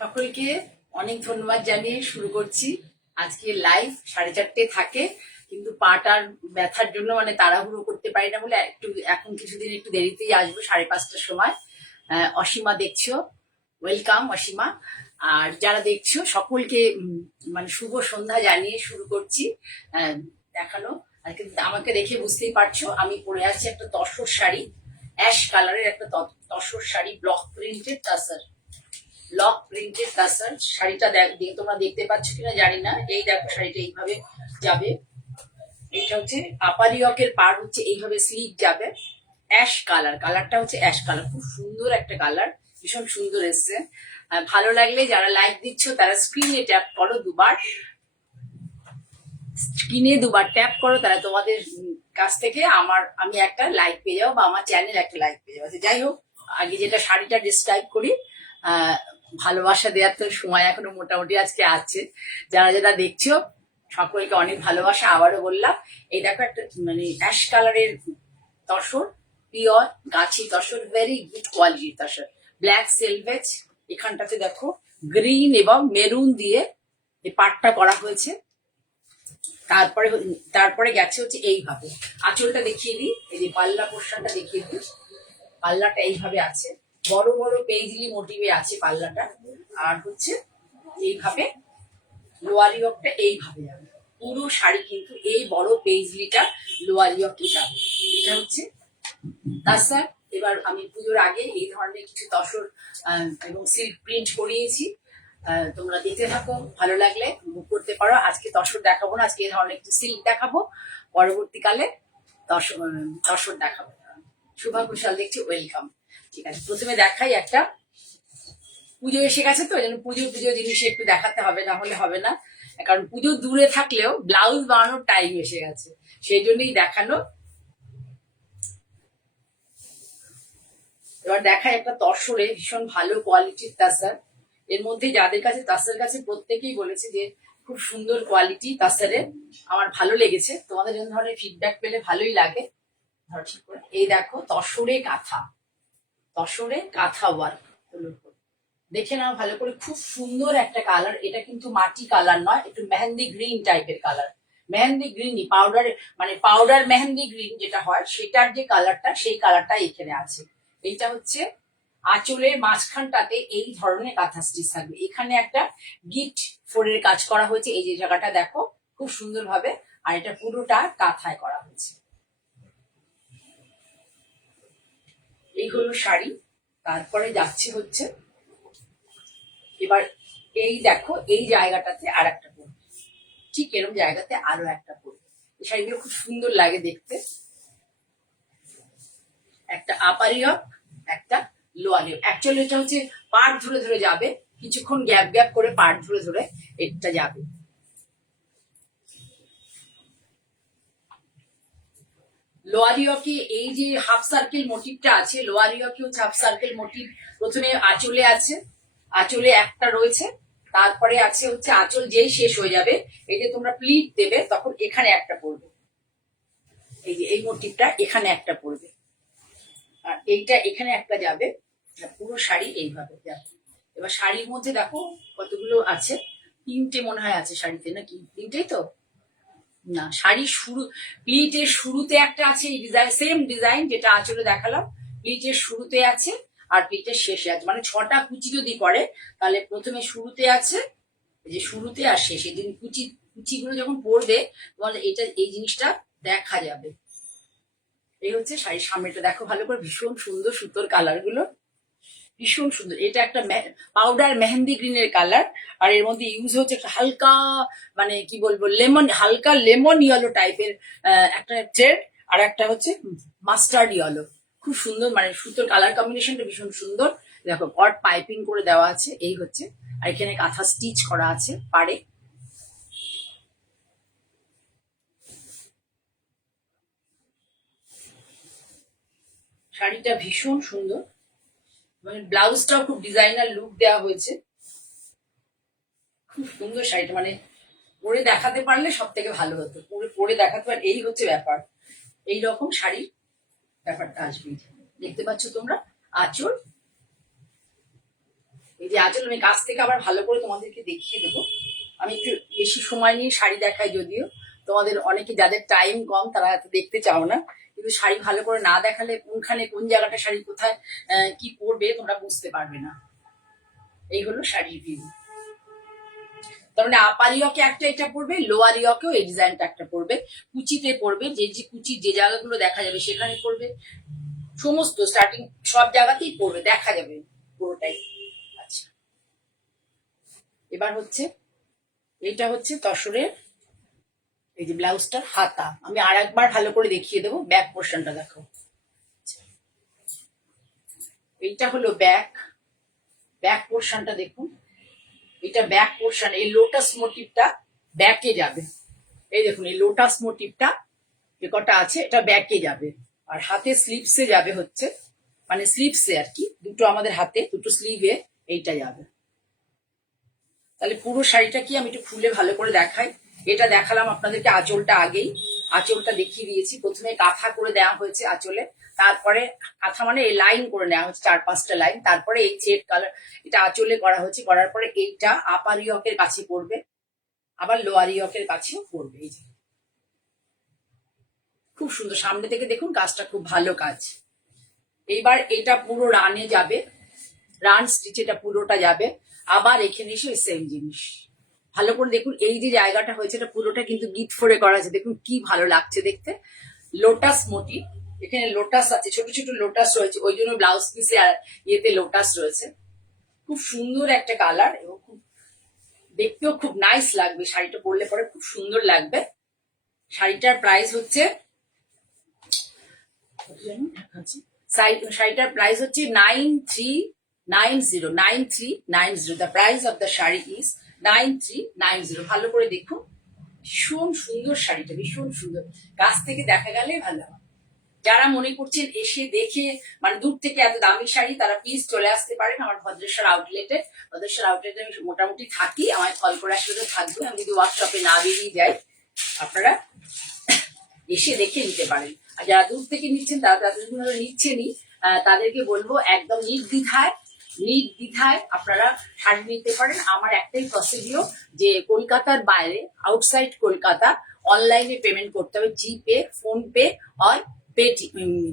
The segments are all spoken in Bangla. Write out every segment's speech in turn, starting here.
সকলকে অনেক ধন্যবাদ জানিয়ে শুরু করছি। আজকে লাইভ 4:30 থাকে, কিন্তু পাটার ব্যথার জন্য মানে তাড়াহুড়ো করতে পারি না বলে একটু এখন কিছুদিন একটু দেরিতেই আসবো, 5:30টার সময়। অসীমা দেখছো, ওয়েলকাম অসীমা। আর যারা দেখছো সকলকে মানে শুভ সন্ধ্যা জানিয়ে শুরু করছি দেখানো। আমাকে দেখে বুঝতেই পারছো আমি পরে আসছি একটা তসর শাড়ি, অ্যাশ কালারের একটা tussar sari, block printed tussar, block printed tussar শাড়িটা তোমরা দেখতে পাচ্ছ কিনা জানি না। এই দেখো শাড়িটা এইভাবে যাবে, এটা হচ্ছে আপারিয়কের পার হচ্ছে এইভাবে স্লিভ যাবে, অ্যাশ কালার, কালারটা হচ্ছে অ্যাশ কালার, খুব সুন্দর একটা কালার, ভীষণ সুন্দর এসছে। ভালো লাগলে যারা লাইক দিচ্ছ তারা স্ক্রিনে ট্যাপ করো দুবার, স্ক্রিনে দুবার ট্যাপ করো, তারা তোমাদের কাছ থেকে আমি একটা লাইক পেয়ে যাবো বা আমার চ্যানেল একটা লাইক পেয়ে যাবো। যাই হোক, আগে যেটা শাড়িটা ডিসক্রাইব করি। ভালোবাসা দেওয়ার তো সময় এখনো মোটামুটি আজকে আছে। যারা যারা দেখছো সকলকে অনেক ভালোবাসা। আবারও বললাম, এই দেখো একটা মানে অ্যাশ কালারের তসর, পিওর গাছি তসর, ভেরি গুড কোয়ালিটির তসর, ব্ল্যাক সেলভেজ। এখানটাতে দেখো গ্রিন এবং মেরুন দিয়ে এই পাটটা করা হয়েছে। তারপরে গেছে হচ্ছে এইভাবে, আঁচলটা দেখিয়ে দিই, এই যে পাল্লা পোর্শনটা দেখিয়ে দিই। পাল্লাটা এইভাবে আছে, বড় বড় পেজলি মোটিভে আছে পাল্লাটা। আর হচ্ছে এইভাবে লোয়ারিয়কটা এইভাবে যাবে, পুরো শাড়ি কিন্তু এই বড় পেজলিটা লোয়ারিয়কে যাবে। এটা হচ্ছে তাছাড়া এবার আমি পুজোর আগে এই ধরনের কিছু তসর এবং সিল্ক প্রিন্ট করিয়েছি, তোমরা দেখতে থাকো, ভালো লাগলে বুক করতে পারো। আজকে তসর দেখাবো না, আজকে এই ধরনের কিছু সিল্ক দেখাবো, পরবর্তীকালে তসর দেখাবো। শুভা কুশাল দেখছি, ওয়েলকাম। ঠিক আছে, প্রথমে দেখাই একটা, পুজো এসে গেছে তো, এই জন্য পুজো জিনিস একটু দেখাতে হবে, না হলে হবে না। কারণ পুজো দূরে থাকলেও ব্লাউজ বানানোর টাইম এসে গেছে, সেই জন্যই দেখানো। এবার দেখায় একটা তসরে ভীষণ ভালো কোয়ালিটির তাসার। এর মধ্যে যাদের কাছে তাসার কাছে প্রত্যেকেই বলেছে যে খুব সুন্দর কোয়ালিটি তাসারের, আমার ভালো লেগেছে। তোমাদের এই ধরনের ফিডব্যাক পেলে ভালোই লাগে। ধরো ঠিক করে, এই দেখো তসরে কাঁথা, তসরে কাঁথা ওয়ার্ক, দেখে নাও ভালো করে, খুব সুন্দর একটা কালার। এটা কিন্তু মাটি কালার নয়, একটু মেহেন্দি গ্রিন টাইপের কালার, মেহেন্দি গ্রিনই, পাউডার মানে পাউডার মেহেন্দি গ্রিন যেটা হয় সেটার যে কালারটা, সেই কালারটা এখানে আছে। এইটা হচ্ছে আঁচলের মাঝখানটাতে এই ধরনের কাঁথা স্টিচ থাকবে। এখানে একটা গিট ফোরের কাজ করা হয়েছে, এই যে জায়গাটা দেখো খুব সুন্দর ভাবে। আর এটা পুরোটা কাঁথায় করা হয়েছে। এই হলো শাড়ি। তারপরে যাচ্ছে হচ্ছে এবার এই দেখো এই জায়গাটাতে আর একটা পড়বে, ঠিক এরকম জায়গাতে আরো একটা পড়বে। এই শাড়িগুলো খুব সুন্দর লাগে দেখতে। একটা আপার ইয়ক, একটা লোয়ার ইয়ক। অ্যাকচুয়ালি এটা হচ্ছে পাড় ধরে ধরে যাবে, কিছুক্ষণ গ্যাপ গ্যাপ করে পাড় ধরে ধরে এটা যাবে। লোয়ার ইয়কে এই যে হাফ সার্কেল মোটিভটা আছে, লোয়ার ইয়কে হচ্ছে হাফ সার্কেল মোটিভ। প্রথমে আঁচলে আছে, আঁচলে একটা রয়েছে, তারপরে আছে হচ্ছে আঁচল যেই শেষ হয়ে যাবে, এই যে তোমরা প্লিট দেবে তখন এখানে একটা পড়বে, এই যে এই মোটিভটা এখানে একটা পড়বে, আর এইটা এখানে একটা যাবে। পুরো শাড়ি এইভাবে যাবে। এবার শাড়ির মধ্যে দেখো কতগুলো আছে, তিনটে মনে হয় আছে শাড়িতে, নাকি তিনটেই তো? না, শাড়ির শুরু, প্লিটের শুরুতে একটা আছে এই ডিজাইন, সেম ডিজাইন যেটা আঁচলে দেখালাম, প্লিটের শুরুতে আছে আর প্লিটের শেষে আছে। মানে 6টা কুচি যদি করে তাহলে প্রথমে শুরুতে আছে, এই যে শুরুতে আর শেষে, দিন কুচিগুলো যখন পড়বে তোমার এটা এই জিনিসটা দেখা যাবে। এই হচ্ছে শাড়ির সামনেটা, দেখো ভালো করে, ভীষণ সুন্দর সুতোর কালার গুলো, ভীষণ সুন্দর। এটা একটা পাউডার মেহেন্দি গ্রিনের কালার, আর এর মধ্যে ইউজ হচ্ছে একটা হালকা, মানে কি বলবো, লেমন, হালকা লেমন ইয়েলো টাইপের একটা থ্রেড, আর একটা হচ্ছে মাস্টার্ড ইয়েলো। খুব সুন্দর, মানে সুতোর কালার কম্বিনেশনটা ভীষণ সুন্দর। দেখো কট পাইপিং করে দেওয়া আছে, এই হচ্ছে, আর এখানে কাঁথা স্টিচ করা আছে পাড়ে। শাড়িটা ভীষণ সুন্দর, মানে ব্লাউজটাও খুব ডিজাইনার লুক দেওয়া হয়েছে। খুব সুন্দর শাড়িটা, মানে পরে দেখাতে পারলে সব থেকে ভালো হতো, পরে দেখাতে পারলে, এই হচ্ছে ব্যাপার। এই রকম শাড়ির ব্যাপারটা আসবে। দেখতে পাচ্ছ তোমরা আঁচল, এই যে আঁচল, আমি কাছ থেকে আবার ভালো করে তোমাদেরকে দেখিয়ে দেবো। আমি একটু বেশি সময় নিয়ে শাড়ি দেখাই, যদিও তোমাদের অনেকে যাদের টাইম কম তারা এত দেখতে চাও না, কিন্তু শাড়ি ভালো করে না দেখালে কোনখানে কোন জায়গাটা শাড়ি কোথায় কি পরবে তোমরা বুঝতে পারবে না। এই হলো শাড়ির ভিউ। তার মানে আপার ইয়কে একটা এটা পড়বে, লোয়ার ইয়কেও এই ডিজাইনটা একটা পড়বে, কুচিতে পড়বে, যে যে কুচি যে জায়গাগুলো দেখা যাবে সেখানে পড়বে, সমস্ত স্টার্টিং সব জায়গাতেই পড়বে, দেখা যাবে পুরোটাই। আচ্ছা, এবার হচ্ছে এইটা হচ্ছে তসরের, এই যে ব্লাউজটার হাতা, আমি আর একবার ভালো করে দেখিয়ে দেবো। ব্যাক পোর্শনটা দেখো, এইটা হলো ব্যাক, ব্যাক পোর্শনটা দেখুন, এটা ব্যাক পোর্শন। এই লোটাস মোটিভটা ব্যাকে যাবে, এই দেখুন এই লোটাস মোটিভটা যে কটা আছে এটা ব্যাকে যাবে, আর হাতে স্লিভসে যাবে হচ্ছে, মানে স্লিভসে আর কি, দুটো আমাদের হাতে দুটো স্লিভে এইটা যাবে। তাহলে পুরো শাড়িটা কি আমি একটু খুলে ভালো করে দেখাই। এটা দেখালাম আপনাদেরকে আঁচলটা আগেই, আঁচলটা দেখিয়ে দিয়েছি। প্রথমে কাঁথা করে দেওয়া হয়েছে আঁচলে, তারপরে কাঁথা মানে এই লাইন করে নেওয়া হচ্ছে 4-5টা লাইন, তারপরে এই থ্রেড কালার এটা আঁচলে করা হচ্ছে, করার পরে এইটা আপার ইয়কের কাছে পড়বে, আবার লোয়ার ইয়কের কাছেও পড়বে। এই যে খুব সুন্দর, সামনে থেকে দেখুন কাজটা খুব ভালো কাজ। এইবার এটা পুরো রানে যাবে, রান স্টিচ এটা পুরোটা যাবে। আবার এখানে এসে সেম জিনিস ভালো করে দেখুন, এই যে জায়গাটা হয়েছে এটা পুরোটা কিন্তু গিট ফোরে করা আছে, দেখুন কি ভালো লাগছে দেখতে। লোটাস মোটিভ, এখানে লোটাস আছে, ছোট ছোট লোটাস রয়েছে, ওই জন্য ব্লাউজ পিসে আর ইয়েতে লোটাস রয়েছে। খুব সুন্দর একটা কালার, এবং খুব দেখতেও খুব নাইস লাগবে, শাড়িটা পরলে পরে খুব সুন্দর লাগবে। শাড়িটার প্রাইস হচ্ছে, শাড়িটার প্রাইস হচ্ছে 9390। The price of the sari is 9390। ভালো করে দেখুন, ভীষণ সুন্দর শাড়িটা, ভীষণ সুন্দর, কাছ থেকে দেখা গেলে ভালো। যারা মনে করছেন এসে দেখে, মানে দূর থেকে এত দামি শাড়ি, তারা প্লিজ চলে আসতে পারেন আমার ভদ্রেশ্বর আউটলেটে। ভদ্রেশ্বর আউটলেটে আমি মোটামুটি থাকি, আমায় কল করে আসলে থাকবে, আমি যদি ওয়ার্কশপে না বেরিয়ে যাই। আপনারা এসে দেখে নিতে পারেন, আর যারা দূর থেকে নিচ্ছেন তারা তাদের নিচ্ছেনই, তাদেরকে বলবো একদম নির্দ্বিধায় আপনারা শাড়ি নিতে পারেন। আমার একটাই প্রসিডিও, যে কলকাতার বাইরে, আউটসাইড কলকাতা, অনলাইনে পেমেন্ট করতে হবে, জিপে, ফোনপে আর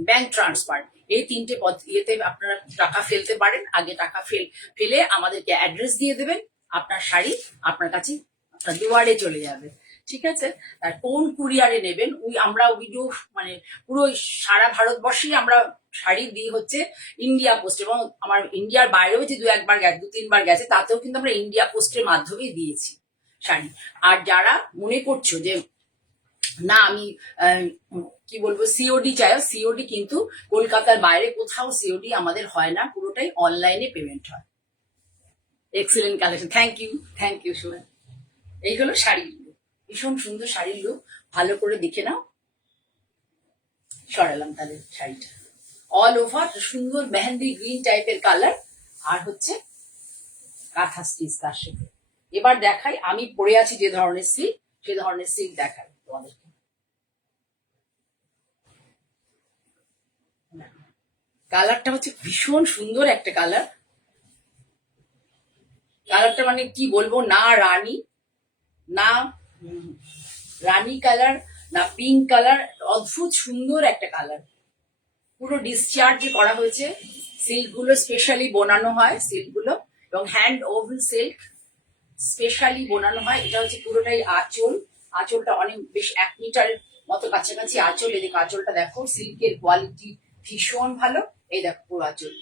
ব্যাংক ট্রান্সফার, এই 3টে ইয়েতে আপনারা টাকা ফেলতে পারেন। আগে টাকা ফেলে আমাদেরকে অ্যাড্রেস দিয়ে দেবেন, আপনার শাড়ি আপনার কাছে আপনার দুয়ারে চলে যাবে। ঠিক আছে। আর কোন কুরিয়ারে নেবেন আমরা ভিডিও মানে পুরো সারা ভারতবর্ষেই আমরা শাড়ি দিই হচ্ছে ইন্ডিয়া পোস্ট, এবং আমার ইন্ডিয়ার বাইরেও যে দু তিনবার গেছে তাতেও কিন্তু আমরা ইন্ডিয়া পোস্টের মাধ্যমে দিয়েছি শাড়ি। আর যারা মনে করছো যে না আমি কি বলবো সিওডি চাইও, সিওডি কিন্তু কলকাতার বাইরে কোথাও সিওডি আমাদের হয় না, পুরোটাই অনলাইনে পেমেন্ট হয়। Excellent collection, thank you Suman. এই হলো শাড়ির লুক, ভীষণ সুন্দর শাড়ির লুক, ভালো করে দেখে নাও। সরালাম তাহলে শাড়িটা, অল ওভার সুন্দর মেহেন্দি গ্রিন টাইপের কালার, আর হচ্ছে কাঁথা স্টিচ তার সাথে। এবার দেখাই আমি পরে আছি যে ধরনের সিল্ক, সে ধরনের সিল্ক দেখাই তোমাদেরকে। কালারটা হচ্ছে ভীষণ সুন্দর একটা কালার, কালারটা মানে কি বলবো, না রানী, না রানী কালার, না পিঙ্ক কালার, অদ্ভুত সুন্দর একটা কালার। পুরো ডিসচার্জ করা হয়েছে, সিল্ক গুলো স্পেশালি বোনানো হয়, সিল্ক গুলো এবং হ্যান্ড ওভেন সিল্ক স্পেশালি বোনানো হয়। এটা হচ্ছে পুরোটাই আঁচল, আঁচলটা অনেক বেশ 1 মিটারের মতো কাছাকাছি আঁচল। এদিকে আঁচলটা দেখো, সিল্কের কোয়ালিটি ভীষণ ভালো। এই দেখো পুরো আঁচল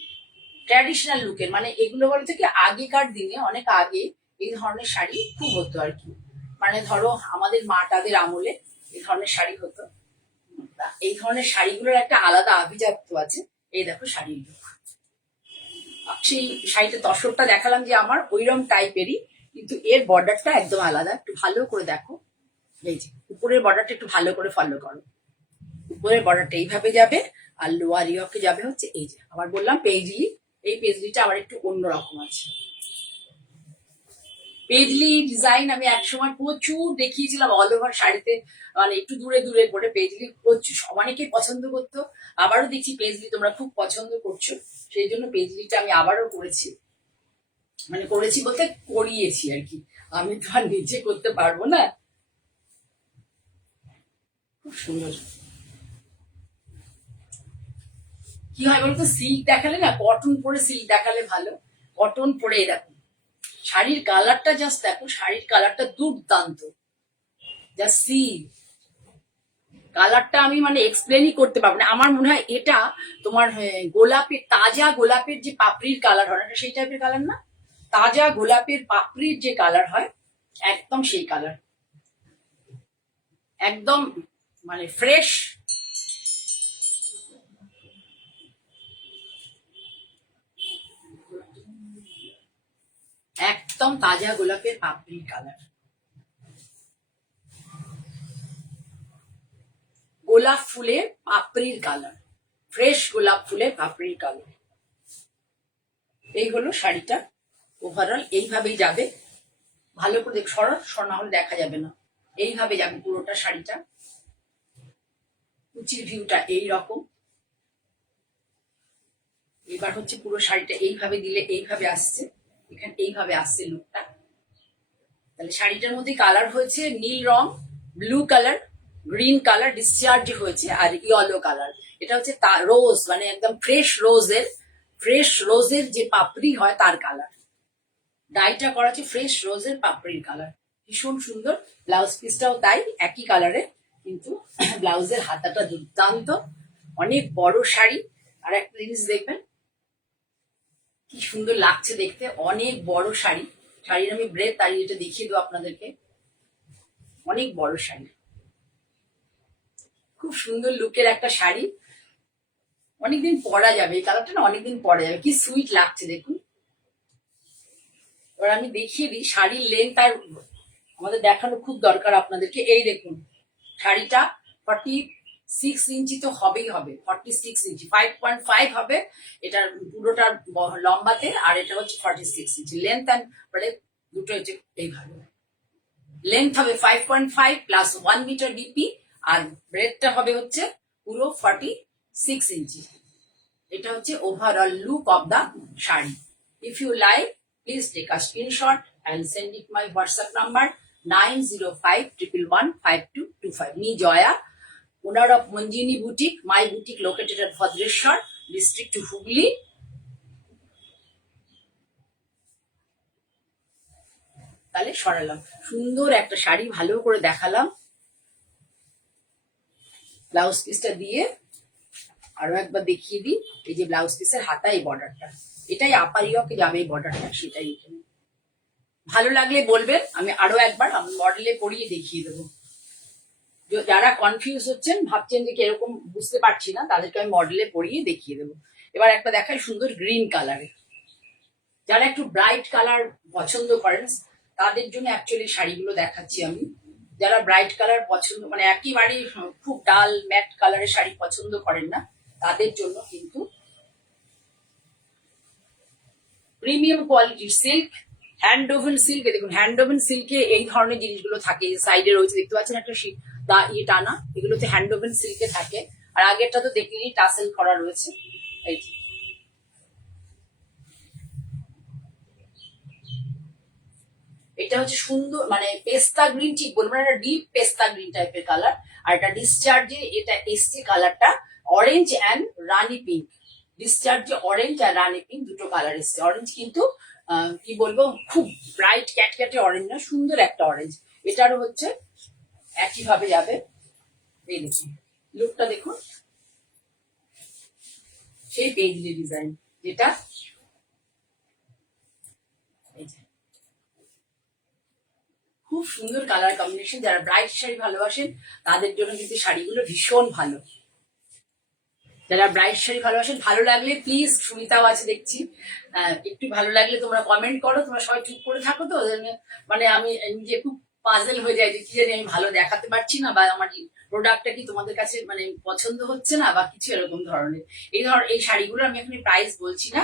ট্র্যাডিশনাল লুকের, মানে এগুলো বলতে কি আগেকার দিনে অনেক আগে এই ধরনের শাড়ি খুব হতো আর কি, মানে ধরো আমাদের মাটাদের আমলে এই ধরনের শাড়ি হতো। এই ধরনের শাড়িগুলোর একটা আলাদা আভিজাত্য আছে। এই দেখো শাড়ির লুক, সেই শাড়িটা তসরটা দেখালাম যে আমার ওইরকম টাইপেরই, কিন্তু এর বর্ডারটা একদম আলাদা, একটু ভালো করে দেখো। এই যে উপরের বর্ডারটা একটু ভালো করে ফলো করো, উপরের বর্ডারটা এইভাবে যাবে, আর লোয়ার ইয়কে যাবে হচ্ছে এই যে আবার বললাম পেজলি, এই পেজলিটা আবার একটু অন্যরকম আছে। পেজলি ডিজাইন আমি একসময় প্রচুর দেখিয়েছিলাম অল ওভার শাড়িতে, মানে একটু দূরে দূরে করে পেজলি প্রচুর অনেকেই পছন্দ করতো। আবারও দেখছি পেজলি তোমরা খুব পছন্দ করছো, সেই জন্য পেজলিটা আমি আবারও করেছি, মানে করেছি বলতে করিয়েছি আর কি, আমি তো আর নিজে করতে পারবো না। খুব সুন্দর কি হয় বলতো, সিল্ক দেখালে না, কটন পরে সিল্ক দেখালে ভালো, কটন পরে দেখো শাড়ির কালারটা জাস্ট দেখো, শাড়ির কালারটা দুর্দান্ত, জাস্ট সি কালারটা আমি মানে এক্সপ্লেনই করতে পারবো না। আমার মনে হয় এটা তোমার গোলাপের, তাজা গোলাপের যে পাপড়ির কালার হয় না, সেই টাইপের কালার না, তাজা গোলাপের পাপড়ির যে কালার হয় একদম সেই কালার, একদম মানে ফ্রেশ। একদম তাজা গোলাপের পাপড়ির কালার, গোলাপ ফুলের পাপড়ির কালার, ফ্রেশ গোলাপ ফুলের পাপড়ির কালার। এই হলো শাড়িটা ওভারঅল, এইভাবেই যাবে, ভালো করে দেখ, সর না হলে দেখা যাবে না, এইভাবে যাবে পুরোটা শাড়িটা। কুচির ভিউটা এই রকম। এবার হচ্ছে পুরো শাড়িটা এইভাবে দিলে এইভাবে আসছে, এখানে এইভাবে আসছে লুকটা। তাহলে শাড়িটার মধ্যে কালার হয়েছে নীল রং, blue colour, green colour discharge হয়েছে, আর ইয়েলো কালার। এটা হচ্ছে রোজ, মানে একদম ফ্রেশ রোজের যে পাপড়ি হয় তার কালার, ডাইটা করা আছে ফ্রেশ রোজের পাপড়ির কালার, ভীষণ সুন্দর। ব্লাউজ পিসটাও তাই একই কালারে, কিন্তু ব্লাউজের হাতাটা দুর্দান্ত, অনেক বড় শাড়ি। আর একটা জিনিস দেখবেন কি সুন্দর লাগছে দেখতে, অনেক বড় শাড়ি, শাড়ির আমি ব্রেথ দাঁড়িয়ে এটা দেখিয়ে দেবো আপনাদেরকে, অনেক বড় শাড়ি, খুব সুন্দর লুকের একটা শাড়ি, অনেকদিন পরা যাবে এই কালারটা না, অনেকদিন পরা যাবে, কি সুইট লাগছে দেখুন। এবার আমি দেখিয়ে দিই শাড়ির লেন্থ, আর আমাদের দেখানো খুব দরকার আপনাদেরকে। এই দেখুন শাড়িটা 46 ইঞ্চি তো হবেই হবে, 46 ইঞ্চি, 5.5 হবে এটার পুরোটার লম্বাতে, আর এটা হচ্ছে 46 ইঞ্চি লেন্থ অ্যান্ড ব্রেডথ, দুটো হচ্ছে এইভাবে। লেন্থ হবে 5.5 প্লাস 1 মিটার ডিপি, আর ব্রেডটা হবে হচ্ছে পুরো 46 ইঞ্চি। এটা হচ্ছে overall look of the sari. If you like please take a screenshot and send it my WhatsApp number 9051115225. Me Joya, owner of Manjini Boutique, my boutique located at Bhadreshwar, district to Hooghly. তাহলে সরালাম। সুন্দর একটা শাড়ি ভালো করে দেখালাম, ব্লাউজ পিসটা দিয়ে আরো একবার দেখিয়ে দিই। এই যে ব্লাউজ পিসের হাতা, এই বর্ডারটা, এটাই আপারিয়কে যাবে এই বর্ডারটা, সেটাই এখানে। ভালো লাগলে বলবেন, আমি আরো একবার আমি মডেলে পরিয়ে দেখিয়ে দেবো। যারা কনফিউজ হচ্ছেন, ভাবছেন যে কিরকম বুঝতে পারছি না, তাদেরকে আমি মডেলে পরিয়ে দেখিয়ে দেবো। এবার একটা দেখাই সুন্দর গ্রিন কালারে। যারা একটু ব্রাইট কালার পছন্দ করেন তাদের জন্য অ্যাকচুয়ালি শাড়িগুলো দেখাচ্ছি আমি। যারা ব্রাইট কালার পছন্দ, মানে একেবারে খুব ডাল ম্যাট কালারের শাড়ি পছন্দ করেন না, তাদের জন্য কিন্তু প্রিমিয়াম কোয়ালিটির সিল্ক, হ্যান্ড ওভেন সিল্ক। দেখুন হ্যান্ড ওভেন সিল্কে এই ধরনের জিনিসগুলো থাকে, সাইডে রয়েছে দেখতে পাচ্ছেন একটা ইয়ে টানা, এগুলোতে হ্যান্ড ওভেন সিল্কে থাকে। আর আগেরটা তো দেখলেই টাসেল করা রয়েছে। এই এটা হচ্ছে সুন্দর, মানে পেস্তা গ্রিন, ঠিক বলবো না, এটা ডিপ পেস্তা গ্রিন টাইপের কালার। আর এটা ডিসচার্জে এটা এসছে কালারটা অরেঞ্জ অ্যান্ড রানি পিঙ্ক। ডিসচার্জে অরেঞ্জ আর রানি পিঙ্ক দুটো কালার এসছে। অরেঞ্জ কিন্তু কি বলবো, খুব ব্রাইট ক্যাটক্যাটে অরেঞ্জ না, সুন্দর একটা অরেঞ্জ। এটারও হচ্ছে একই ভাবে যাবে। এই দেখুন লুকটা দেখুন, সেই পেজলি ডিজাইন, যেটা এই যে খুব সুন্দর কালার কম্বিনেশন। যারা ব্রাইট শাড়ি ভালোবাসেন তাদের জন্য কিন্তু শাড়িগুলো ভীষণ ভালো। যারা ব্রাইট শাড়ি ভালোবাসেন, ভালো লাগলে প্লিজ, সুমিতাও আছে দেখছি, একটু ভালো লাগলে তোমরা কমেন্ট করো। তোমরা সবাই চুপ করে থাকো তো, মানে আমি নিজে খুব পাজেল হয়ে যায় যে কি জানি আমি ভালো দেখাতে পারছি না, বা আমার প্রোডাক্টটা কি তোমাদের কাছে মানে পছন্দ হচ্ছে না, বা কিছু এরকম ধরনের। এই শাড়িগুলো আমি এখন প্রাইস বলছি না,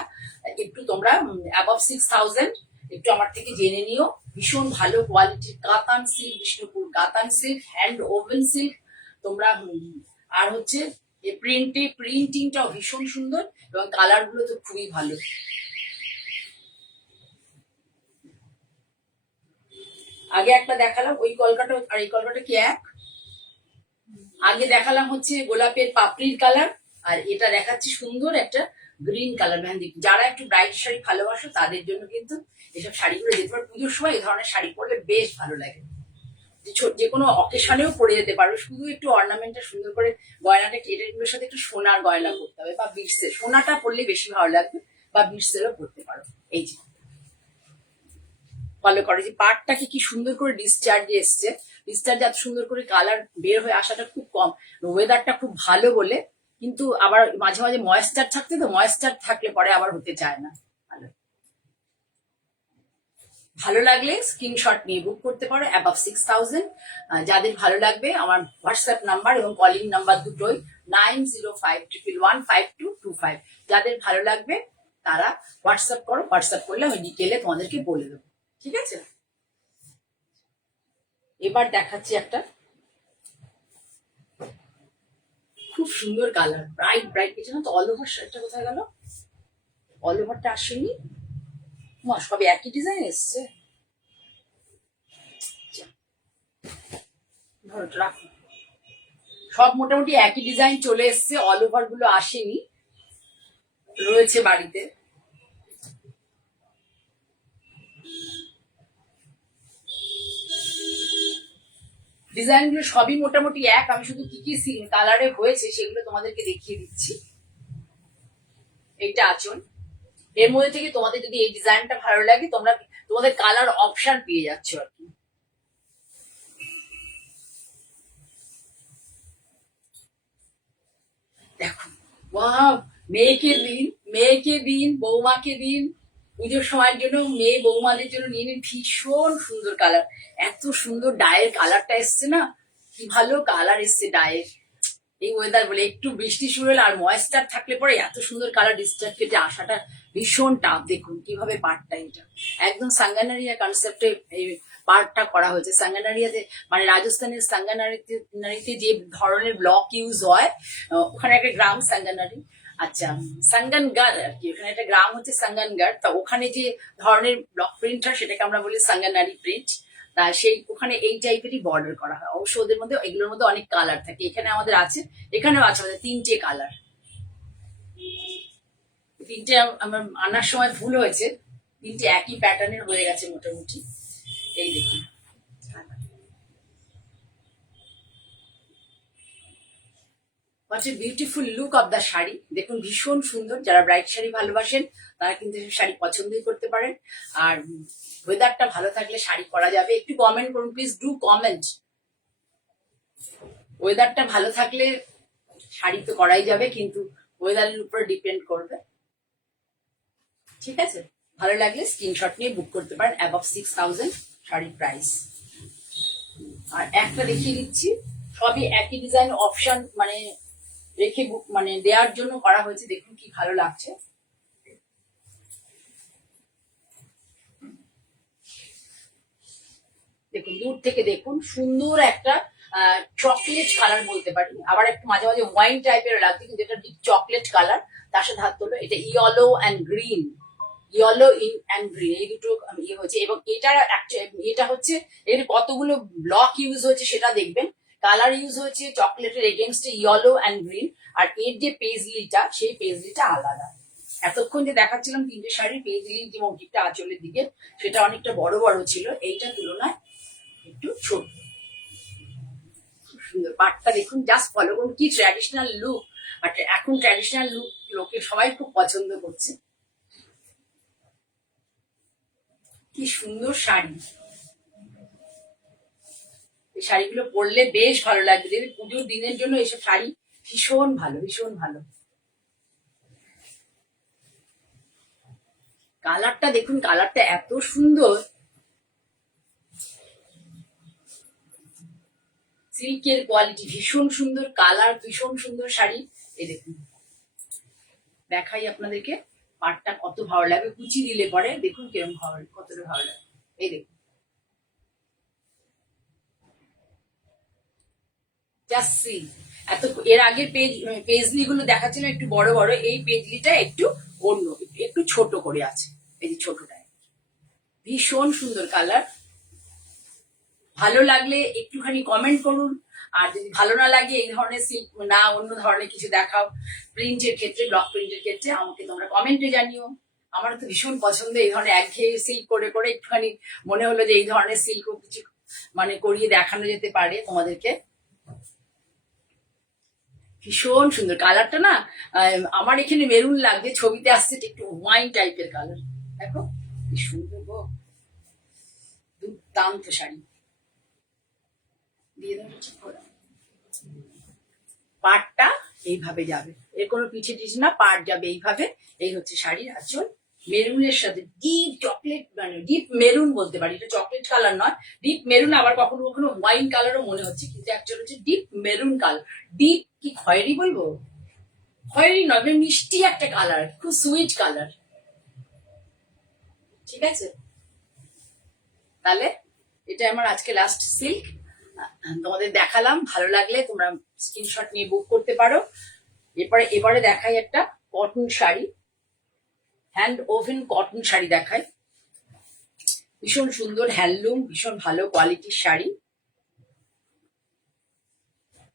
একটু তোমরা অ্যাবভ 6000 একটু আমার থেকে জেনে নিও। ভীষণ ভালো কোয়ালিটির কাতান সিল্ক, বিষ্ণুপুর কাতান সিল্ক, হ্যান্ড ওভেন সিল্ক তোমরা। আর হচ্ছে এই প্রিন্টিংটাও ভীষণ সুন্দর, এবং কালার গুলো তো খুবই ভালো। আগে একটা দেখালাম ওই কলকাতা, আর এই কলকাতা কি এক? আগে দেখালাম হচ্ছে গোলাপের পাপড়ির কালার, আর এটা দেখাচ্ছি সুন্দর একটা গ্রিন কালার মেহেন্দি। যারা একটু ব্রাইট শাড়ি ভালোবাসো তাদের জন্য কিন্তু এসব শাড়িগুলো যেতে পারো। পুজোর সময় এই ধরনের শাড়ি পরলে বেশ ভালো লাগে, যে কোনো অকেশনেও পরে যেতে পারো। শুধু একটু অর্নামেন্টটা সুন্দর করে, গয়নাটা এটাগুলোর সাথে একটু সোনার গয়না করতে হবে, বা বিটসের, সোনাটা পরলে বেশি ভালো লাগবে, বা বিটসেরও পরতে পারো। এই যে ফলো করে যে পার্টটাকে কি সুন্দর করে ডিসচার্জে এসছে। ডিসচার্জ এত সুন্দর করে কালার বের হয়ে আসাটা খুব কম, ওয়েদারটা খুব ভালো বলে। কিন্তু আবার মাঝে মাঝে ময়েশ্চার থাকতে, তো ময়েশ্চার থাকলে পরে আবার হতে চায় না ভালো। ভালো লাগলে স্ক্রিনশট নিয়ে বুক করতে পারো অ্যাবাভ 6000। যাদের ভালো লাগবে, আমার হোয়াটসঅ্যাপ নাম্বার এবং কলিং নাম্বার দুটোই 9051115225। যাদের ভালো লাগবে তারা হোয়াটসঅ্যাপ করো, হোয়াটসঅ্যাপ করলে আমি ডিটেলে তোমাদেরকে বলে দেবো, ঠিক আছে? এবার দেখাচ্ছি একটা খুব সুন্দর কালার, ব্রাইট ব্রাইট। কিছু না তো, অল ওভার শার্টটা কোথায় গেল? অল ওভারটা আসেনি, সবই একই ডিজাইন এসছে। রাখো, সব মোটামুটি একই ডিজাইন চলে এসছে, অল ওভার গুলো আসেনি, রয়েছে বাড়িতে। ডিজাইন গুলো সবই মোটামুটি এক, আমি শুধু কি কি কালারে হয়েছে সেগুলো তোমাদেরকে দেখিয়ে দিচ্ছি। এইটা আচল, এর মধ্যে থেকে তোমাদের যদি এই ডিজাইনটা ভালো লাগে, তোমরা তোমাদের কালার অপশন পেয়ে যাচ্ছ আর কি। দেখো, ওয়াও, মেয়েকে দিন বৌমাকে দিন, পুজোর সময়ের জন্য মেয়ে বৌমাদের জন্য নিয়ে নিন। ভীষণ সুন্দর কালার, এত সুন্দর ডায়ের কালারটা এসছে না, কি ভালো কালার এসছে ডায়ের। এই ওয়েদার বলে একটু বৃষ্টি শুরু হলে আর ময়েশ্চার থাকলে পরে এত সুন্দর কালার ডিসচার্জ কেটে আসাটা ভীষণ টাফ। দেখুন কিভাবে পার্টটা, এটা একদম সাঙ্গানারিয়া কনসেপ্টে এই পার্টটা করা হয়েছে। সাঙ্গানারিয়াতে মানে রাজস্থানের সাঙ্গানারিতে যে ধরনের ব্লক ইউজ হয়, ওখানে একটা গ্রাম সাঙ্গানারি, আচ্ছা সাঙ্গানগড় আর কি, ওখানে একটা গ্রাম হচ্ছে সাঙ্গানগড়। তা ওখানে যে ধরনের ব্লক প্রিন্ট হয় সেটাকে আমরা বলি সাঙ্গানারি প্রিন্ট। তা সেই ওখানে এই টাইপেরই বর্ডার করা হয়। অবশ্য ওদের মধ্যে, এগুলোর মধ্যে অনেক কালার থাকে, এখানে আমাদের আছে, এখানেও আছে আমাদের 3টে কালার। 3টে আমার আনার সময় ভুল হয়েছে, 3টে একই প্যাটার্নের হয়ে গেছে মোটামুটি। এই দেখুন, what a beautiful look of the sari. দেখুন ভীষণ সুন্দর। যারা ব্রাইট শাড়ি ভালোবাসেন তারা কিন্তু শাড়ি পছন্দই করতে পারেন। আর ওয়েদারটা ভালো থাকলে শাড়ি পরা যাবে। একটু কমেন্ট করুন প্লিজ, ডু কমেন্ট। ওয়েদারটা ভালো থাকলে শাড়ি তো করাই যাবে, কিন্তু ওয়েদারের উপর ডিপেন্ড করবে। ঠিক আছে, ভালো লাগলে স্ক্রিনশট নিয়ে বুক করতে পারেন। অ্যাবভ 6000 শাড়ির প্রাইস। আর একটা দেখিয়ে দিচ্ছি, সবই একই ডিজাইন অপশন মানে রেখে বুক মানে দেওয়ার জন্য করা হয়েছে। দেখুন কি ভালো লাগছে। দেখুন দূর থেকে দেখুন, সুন্দর একটা চকলেট কালার বলতে পারি, আবার একটু মাঝে মাঝে ওয়াইন টাইপের লাগছে, কিন্তু এটা ডিপ চকলেট কালার। তার সাথে হাত তোলো, এটা yellow and green, yellow in and green, এই দুটো ইয়ে হয়েছে। এবং এটা হচ্ছে এর কতগুলো ব্লক ইউজ হয়েছে সেটা দেখবেন। কালার ইউজ হয়েছে চকলেটের এগেনস্টে ইয়েলো অ্যান্ড গ্রিন, আর এর যে পেজলিটা সেই পেজলিটা আলাদা। এতক্ষণ যে দেখাচ্ছিলাম তিনটে শাড়ির পেজলি যে মোটিভটা আঁচলের দিকে, সেটা অনেকটা বড় বড় ছিল, এইটার তুলনায় একটু ছোট। সুন্দর পাটটা দেখুন, জাস্ট ফলো করুন, কি ট্র্যাডিশনাল লুক। আর এখন ট্র্যাডিশনাল লুক লোকে সবাই খুব পছন্দ করছে। কি সুন্দর শাড়ি, এই শাড়িগুলো পরলে বেশ ভালো লাগবে। যদি পুজোর দিনের জন্য এসব শাড়ি ভীষণ ভালো, ভীষণ ভালো। কালারটা দেখুন, কালারটা এত সুন্দর, সিল্কের কোয়ালিটি ভীষণ সুন্দর, কালার ভীষণ সুন্দর শাড়ি। এই দেখুন, দেখাই আপনাদেরকে পাটটা কত ভালো লাগে, কুচি দিলে পরে দেখুন কিরকম ভালো, কতটা ভালো লাগে। এই দেখুন, জাস্ট সি। এত এর আগের পেজলি গুলো দেখাচ্ছিল একটু বড় বড়, এই পেজলিটা একটু অন্য, একটু ছোট করে আছে। এই যে ছোটটায় ভীষণ সুন্দর কালার। ভালো লাগলে একটুখানি কমেন্ট করুন। আর যদি ভালো না লাগে, এই ধরনের সিল্ক না অন্য ধরনের কিছু দেখাও প্রিন্টের ক্ষেত্রে, ব্লক প্রিন্টের ক্ষেত্রে, আমাকে তোমরা কমেন্টে জানিও। আমার তো ভীষণ পছন্দ এই ধরনের একঘেয়ে সিল্ক করে করে, একটুখানি মনে হলো যে এই ধরনের সিল্কও কিছু মানে করিয়ে দেখানো যেতে পারে তোমাদেরকে। ভীষণ সুন্দর কালারটা না, আমার এখানে মেরুন লাগছে, ছবিতে আসছে একটু ওয়াইন টাইপের কালার। দেখো কি সুন্দর গো, দুর্দান্ত শাড়ি। দিয়ে দেবো ঠিক করে, পাটটা এইভাবে যাবে, এর কোনো পিছে টিছে না, পাট যাবে এইভাবে। এই হচ্ছে শাড়ির আঁচল, মেরুনের সাথে ডিপ চকলেট, মানে ডিপ মেরুন বলতে পারি, এটা চকলেট কালার নয়, ডিপ মেরুন। আবার কখনো কখনো ওয়াইন কালারও মনে হচ্ছে, কিন্তু অ্যাকচুয়ালি হচ্ছে ডিপ মেরুন কালার। ডিপ কি খয়েরি বলবো, খয়েরি নয়, মানে মিষ্টি একটা কালার, খুব সুইট কালার। ঠিক আছে, তাহলে এটা আমার আজকে লাস্ট সিল্ক তোমাদের দেখালাম। ভালো লাগলে তোমরা স্ক্রিনশট নিয়ে বুক করতে পারো। এবারে দেখাই একটা cotton sari, hand woven cotton sari দেখাই। ভীষণ সুন্দর হ্যান্ডলুম, ভীষণ ভালো কোয়ালিটির শাড়ি।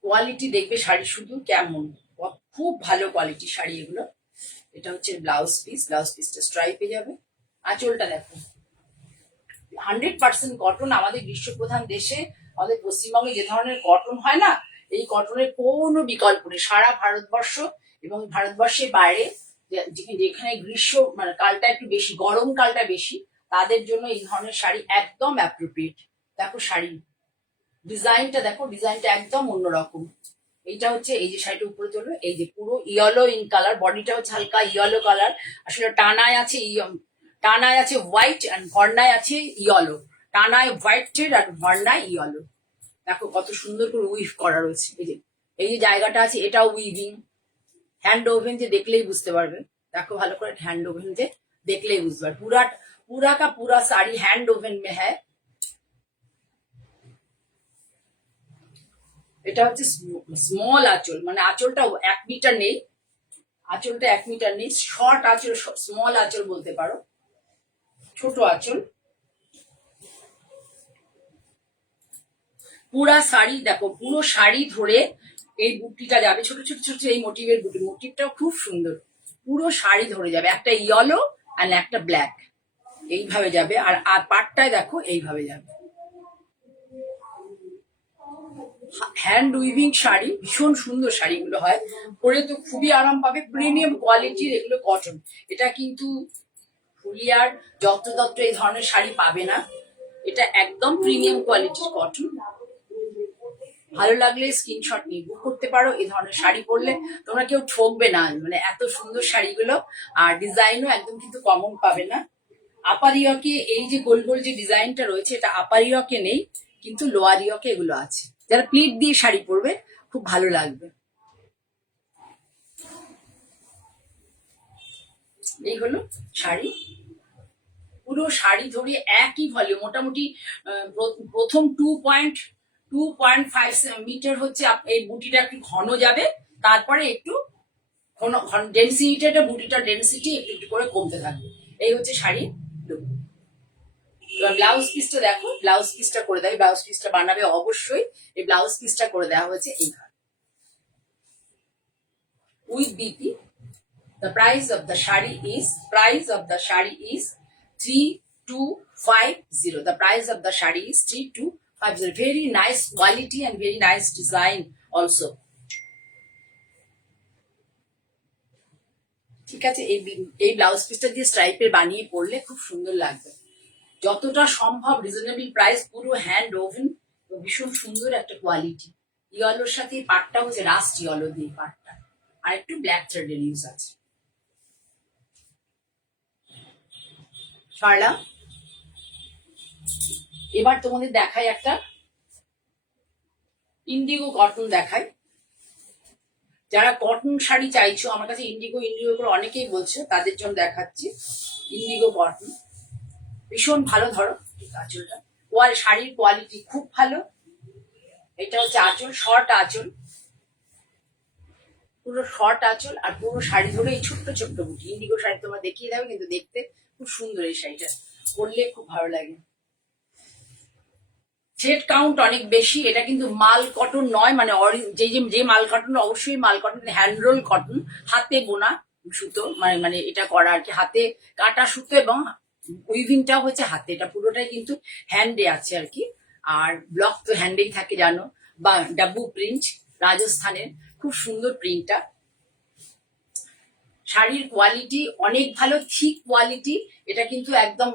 কোয়ালিটি দেখবে শাড়ি শুধু কেমন, খুব ভালো কোয়ালিটির শাড়ি এগুলো। এটা হচ্ছে ব্লাউজ পিস, ব্লাউজ পিসটা স্ট্রাইপে যাবে। আঁচলটা দেখো, 100% কটন। আমাদের গ্রীষ্মপ্রধান দেশে, আমাদের পশ্চিমবঙ্গে যে ধরনের কটন হয় না, এই কটনের কোনো বিকল্প নেই। সারা ভারতবর্ষ এবং ভারতবর্ষের বাইরে যেখানে গ্রীষ্ম মানে কালটা একটু বেশি, গরম কালটা বেশি, তাদের জন্য এই ধরনের শাড়ি একদম অ্যাপ্রোপ্রিয়েট। দেখো শাড়ি ডিজাইনটা দেখো, ডিজাইনটা একদম অন্যরকম। এইটা হচ্ছে, এই যে শাড়িটা উপরে চলবে, এই যে পুরো ইয়েলো ইন কালার, বডিটা হচ্ছে হালকা ইয়েলো কালার। আসলে টানায় আছে, টানায় আছে হোয়াইট আর ভর্নায় আছে ইয়েলো। টানায় হোয়াইট আর ভর্নায় ইয়েলো। দেখো কত সুন্দর করে উইভ করা রয়েছে। এই যে জায়গাটা আছে, এটাও উইভিং। হ্যান্ড ওভেন যে দেখলেই বুঝতে পারবে, দেখো ভালো করে, হ্যান্ড ওভেন যে দেখলেই বুঝতে পারবে। पूरा का पूरा साड़ी हैंड ओवन में है। এটা হচ্ছে স্মল আঁচল, মানে আঁচলটা 1 মিটার নেই, আঁচলটা 1 মিটার নেই, শর্ট আঁচল, স্মল আঁচল বলতে পারো, ছোট আঁচল। পুরা শাড়ি দেখো, পুরো শাড়ি ধরে এই বুটিটা যাবে, ছোট ছোট ছোট এই মোটিভের বুটি, মোটিভটাও খুব সুন্দর, পুরো শাড়ি ধরে যাবে। একটা ইয়েলো আর একটা ব্ল্যাক, এইভাবে যাবে, আর পাটটায় দেখো এইভাবে যাবে। হ্যান্ড উইভিং শাড়ি, ভীষণ সুন্দর শাড়িগুলো হয়, পরে তো খুবই আরাম পাবে, প্রিমিয়াম কোয়ালিটির এগুলো কটন। এটা কিন্তু ফুলিয়ার যত্রতত্র এই ধরনের শাড়ি পাবে না, এটা একদম প্রিমিয়াম কোয়ালিটির কটন। ভালো লাগলে স্ক্রিনশট নিয়ে বুক করতে পারো। এই ধরনের শাড়ি পরলে তোমরা কেউ ঠকবে না, মানে এত সুন্দর শাড়িগুলো, আর ডিজাইনও একদম কিন্তু কমন পাবে না। আপার ইয়কে এই যে গোল গোল যে ডিজাইনটা রয়েছে, এটা আপার ইয়কে নেই, কিন্তু লোয়ার ইয়কে এগুলো আছে। যারা প্লিট দিয়ে শাড়ি পরবে খুব ভালো লাগবে। এই হলো শাড়ি, পুরো শাড়ি ধরে একই ভলিউম, মোটামুটি প্রথম 2.5 মিটার হচ্ছে এই বুটিটা একটু ঘন যাবে, তারপরে একটু ঘন ডেন্সিটিটা, বুটিটার ডেন্সিটি একটু একটু করে কমতে থাকবে। এই হচ্ছে শাড়ি লুক। এবার ব্লাউজ পিসটা দেখো, ব্লাউজ পিসটা করে দেয়, ব্লাউজ পিসটা বানাবে অবশ্যই। এই ব্লাউজ পিসটা করে দেওয়া হয়েছে এইভাবে with BP. The price of the shari is 3250. The price of the shari is 3250. Very nice quality and very nice design also. ঠিক আছে, এই ব্লাউজ পিসটা দিয়ে স্ট্রাইপের বানিয়ে পরলে খুব সুন্দর লাগবে। যতটা সম্ভব রিজনেবল প্রাইস, পুরো হ্যান্ড ওভেন, ভীষণ সুন্দর একটা কোয়ালিটি। ইয়েলোর সাথে পাটটা হচ্ছে রাস্ট ইয়েলো দিয়ে পাটটা, আর একটু ব্ল্যাক থ্রেডের ইউজ আছে। ছাড়লাম, এবার তোমাদের দেখাই একটা ইন্ডিগো কটন দেখাই। যারা কটন শাড়ি চাইছো, আমার কাছে ইন্ডিগো করে অনেকেই বলছে, তাদের জন্য দেখাচ্ছি ইন্ডিগো কটন। ভীষণ ভালো, ধরো আঁচলটা, শাড়ির কোয়ালিটি খুব ভালো। এটা হচ্ছে আঁচল, শর্ট আঁচল, পুরো শর্ট আঁচল, আর পুরো শাড়ি ধরে এই ছোট্ট ছোট্ট বুটি। ইন্ডিগো শাড়ি তোমরা দেখিয়ে দেবে, কিন্তু দেখতে খুব সুন্দর। এই শাড়িটা পরলে খুব ভালো লাগে। থ্রেড কাউন্ট অনেক বেশি, এটা কিন্তু মাল কটন নয়, মানে যে মাল কটন, অবশ্যই মাল কটন, হ্যান্ড রোল কটন, হাতে বোনা সুতো, মানে এটা করা আর কি, হাতে কাটা সুতো, এবং উইভিংটাও হচ্ছে হাতে। এটা পুরোটাই কিন্তু হ্যান্ডে আছে আর কি, আর ব্লক তো হ্যান্ডেই থাকে জানো। বা ডাব্বু প্রিন্ট, রাজস্থানের খুব সুন্দর প্রিন্টটা। শাড়ির কোয়ালিটি অনেক ভালো, থিক কোয়ালিটি। এটা কিন্তু একদম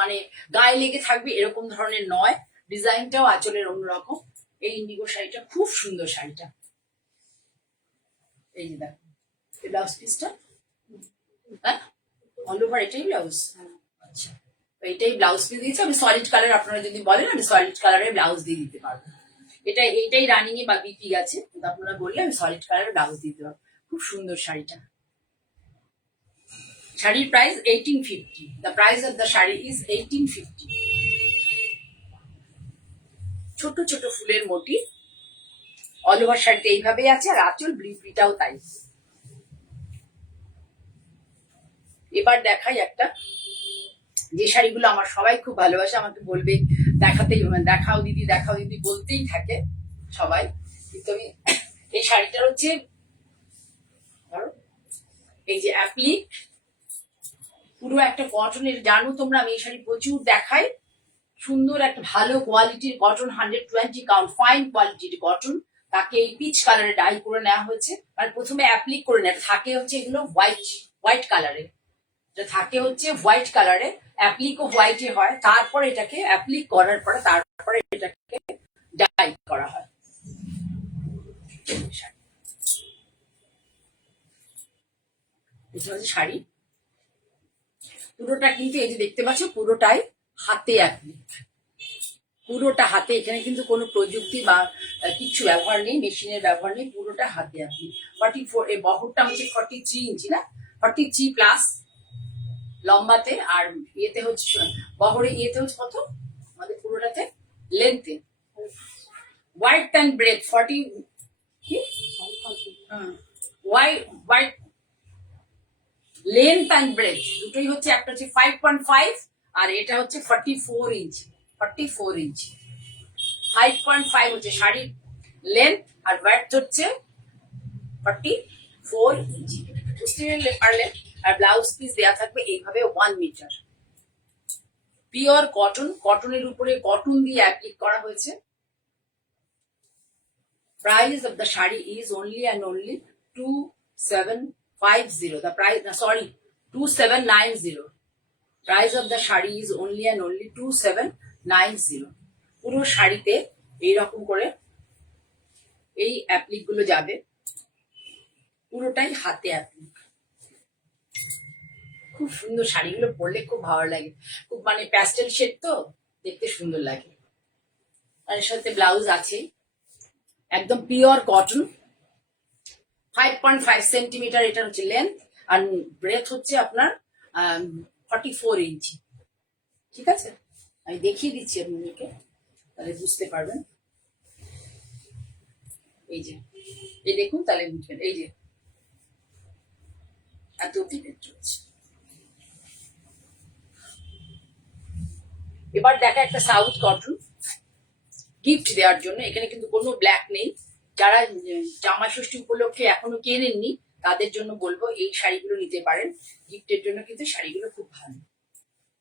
মানে গায়ে লেগে থাকবে এরকম ধরনের নয়। ডিজাইনটাও আঁচলের অন্যরকম। এই ইন্ডিগো শাড়িটা খুব সুন্দর। শাড়িটা এই যে দেখো, এই ব্লাউজ পিসটা, হ্যাঁ অল ওভার এটাই ব্লাউজ। আচ্ছা, এটাই ব্লাউজ পিস দিয়েছে। আমি সলিড কালার, আপনারা যদি বলেন আমি সলিড কালারের ব্লাউজ দিয়ে দিতে পারবো। এইটাই রানিং এ বা বিপি গেছে, কিন্তু আপনারা বললে আমি সলিড কালারের ব্লাউজ দিতে পারবো। খুব সুন্দর শাড়িটা। শাড়ির price 1850. The price of the sari is 1850. ছোট ছোট ফুলের মোটি, অল ওভার শাড়িতে এইভাবেই আছে, আর আঁচল ব্লিপিটাও তাই। এবার দেখাই একটা, যে শাড়িগুলো আমার সবাই খুব ভালোবাসে, আমাকে বলবে দেখাও দিদি বলতেই থাকে সবাই, কিন্তু আমি এই শাড়িটার হচ্ছে এই যে অ্যাপ্লিক, পুরো একটা কটনের, জানো তোমরা আমি এই শাড়ি প্রচুর দেখাই। সুন্দর একটা ভালো কোয়ালিটির কটন, 120 কাউন্ট, ফাইন কোয়ালিটির কটন। তাকে এই পিচ কালারে ডাই করে নেওয়া হয়েছে, মানে প্রথমে অ্যাপ্লিক করে নেয়। থাকে হচ্ছে এগুলো হোয়াইট কালারে, থাকে হচ্ছে হোয়াইট কালারে, অ্যাপ্লিকও হোয়াইটে হয়। তারপরে এটাকে অ্যাপ্লিক করার পরে তারপরে এটাকে ডাই করা হয়। এটা হচ্ছে শাড়ি, পুরোটা কিন্তু এই যে দেখতে পাচ্ছ, পুরোটাই হাতে অ্যাপ্লিক, পুরোটা হাতে। এখানে কিন্তু কোনো প্রযুক্তি বা কিছু ব্যবহার নেই, মেশিনের ব্যবহার নেই, পুরোটা হাতে আপনি। 44, এই বহরটা হচ্ছে 43 ইঞ্চি, না 43 প্লাস লম্বাতে, আর ইয়েতে হচ্ছে বহরে, ইয়েতে হচ্ছে কত আমাদের পুরোটাতে লেন্থে, white and breadth 40, white length and breadth দুটোই হচ্ছে, একটা হচ্ছে 5.5 আর এটা হচ্ছে 44 ইঞ্চি। 5.5 হচ্ছে শাড়ির লেন্থ, আর ব্রেডথ হচ্ছে 44 ইঞ্চি। বুঝতে পারলে? আর ব্লাউজ পিস দেওয়া থাকবে এইভাবে 1 মিটার। পিওর কটন, কটনের উপরে কটন দিয়ে অ্যাপ্লিক করা হয়েছে। Price of the sari is only and only 2750। The price, sorry, 2790। Price of the sari is only and only 2790। পুরো শাড়িতে এইরকম করে এই অ্যাপ্লিক গুলো যাবে, পুরোটাই হাতে অ্যাপ্লিক। খুব সুন্দর, শাড়িগুলো পরলে খুব ভালো লাগে, খুব মানে প্যাস্টেল শেড তো দেখতে সুন্দর লাগে। আর এর সাথে ব্লাউজ আছে, একদম পিওর কটন, 5.5 সেন্টিমিটার এটা হচ্ছে লেন্থ, আর ব্রেথ হচ্ছে আপনার 44 ইঞ্চি। ঠিক আছে, আমি দেখিয়ে দিচ্ছি আপনাদেরকে, তাহলে বুঝতে পারবেন। এই যে, এই দেখুন, তাহলে বুঝবেন। এই যে এত অব্দি বের হচ্ছে। এবার দেখা একটা সাউথ কটন গিফট দেওয়ার জন্য। এখানে কিন্তু কোনো ব্ল্যাক নেই। যারা জামা ষষ্ঠী উপলক্ষে এখনো কেনেননি তাদের জন্য বলবো এই শাড়িগুলো নিতে পারেন, গিফটের জন্য কিন্তু শাড়িগুলো খুব ভালো।